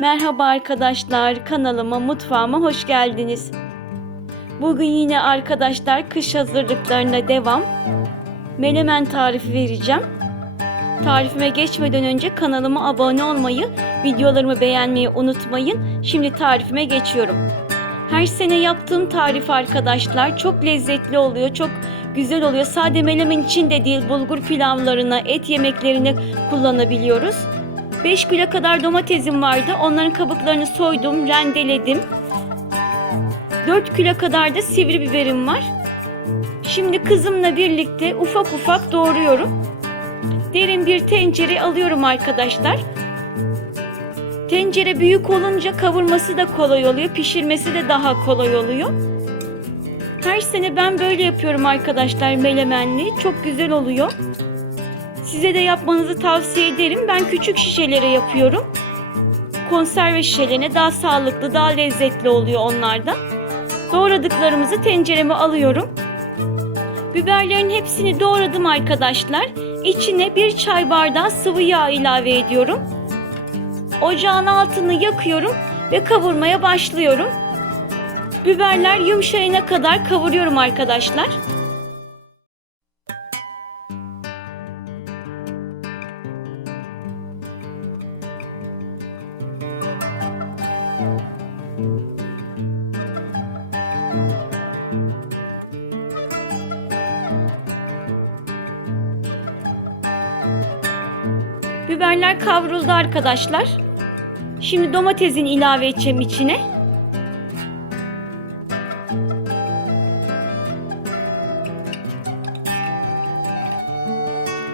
Merhaba arkadaşlar, kanalıma, mutfağıma hoş geldiniz. Bugün yine arkadaşlar kış hazırlıklarına devam. Menemen tarifi vereceğim. Tarifime geçmeden önce kanalıma abone olmayı, videolarımı beğenmeyi unutmayın. Şimdi tarifime geçiyorum. Her sene yaptığım tarif arkadaşlar çok lezzetli oluyor, çok güzel oluyor. Sade menemen için de değil, bulgur pilavlarına, et yemeklerine kullanabiliyoruz. 5 kilo kadar domatesim vardı. Onların kabuklarını soydum, rendeledim. 4 kilo kadar da sivri biberim var. Şimdi kızımla birlikte ufak ufak doğruyorum. Derin bir tencere alıyorum arkadaşlar. Tencere büyük olunca kavurması da kolay oluyor, pişirmesi de daha kolay oluyor. Her sene ben böyle yapıyorum arkadaşlar melemenli. Çok güzel oluyor. Size de yapmanızı tavsiye ederim. Ben küçük şişelere yapıyorum. Konserve şişelerine daha sağlıklı, daha lezzetli oluyor onlarda. Doğradıklarımızı tencereme alıyorum. Biberlerin hepsini doğradım arkadaşlar. İçine bir çay bardağı sıvı yağ ilave ediyorum. Ocağın altını yakıyorum ve kavurmaya başlıyorum. Biberler yumuşayana kadar kavuruyorum arkadaşlar. Biberler kavruldu arkadaşlar. Şimdi domatesini ilave edeceğim içine.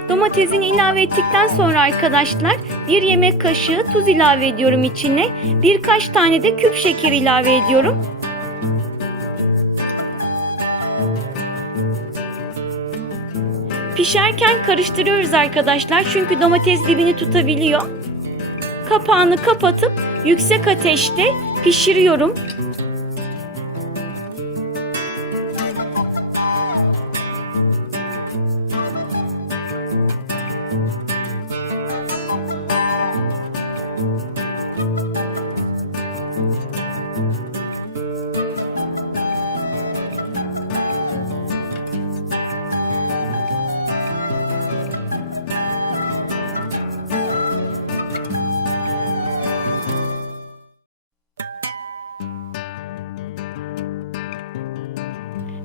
Domatesini ilave ettikten sonra arkadaşlar bir yemek kaşığı tuz ilave ediyorum içine. Birkaç tane de küp şeker ilave ediyorum. Pişerken karıştırıyoruz arkadaşlar çünkü domates dibini tutabiliyor. Kapağını kapatıp yüksek ateşte pişiriyorum.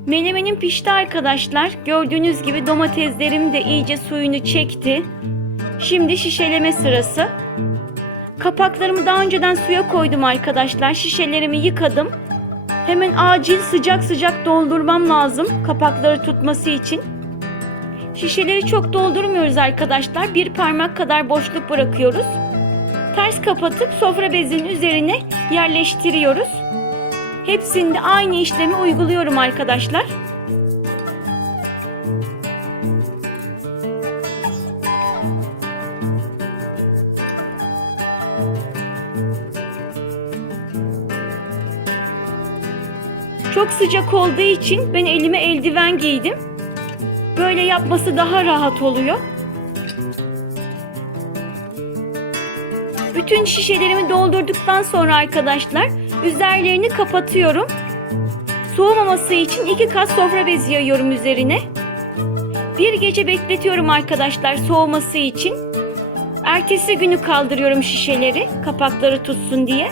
Menemenim pişti arkadaşlar. Gördüğünüz gibi domateslerim de iyice suyunu çekti. Şimdi şişeleme sırası. Kapaklarımı daha önceden suya koydum arkadaşlar. Şişelerimi yıkadım. Hemen acil sıcak sıcak doldurmam lazım kapakları tutması için. Şişeleri çok doldurmuyoruz arkadaşlar. Bir parmak kadar boşluk bırakıyoruz. Ters kapatıp sofra bezinin üzerine yerleştiriyoruz. Hepsinde aynı işlemi uyguluyorum arkadaşlar. Çok sıcak olduğu için ben elime eldiven giydim. Böyle yapması daha rahat oluyor. Bütün şişelerimi doldurduktan sonra arkadaşlar üzerlerini kapatıyorum. Soğumaması için iki kat sofra bezi yayıyorum üzerine. Bir gece bekletiyorum arkadaşlar soğuması için. Ertesi günü kaldırıyorum şişeleri kapakları tutsun diye.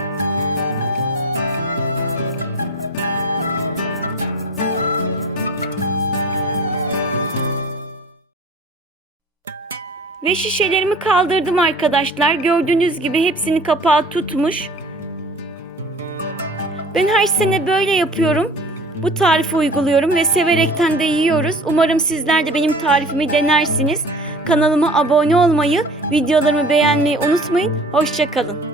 Ve şişelerimi kaldırdım arkadaşlar. Gördüğünüz gibi hepsini kapağı tutmuş. Ben her sene böyle yapıyorum. Bu tarifi uyguluyorum ve severekten de yiyoruz. Umarım sizler de benim tarifimi denersiniz. Kanalıma abone olmayı, videolarımı beğenmeyi unutmayın. Hoşçakalın.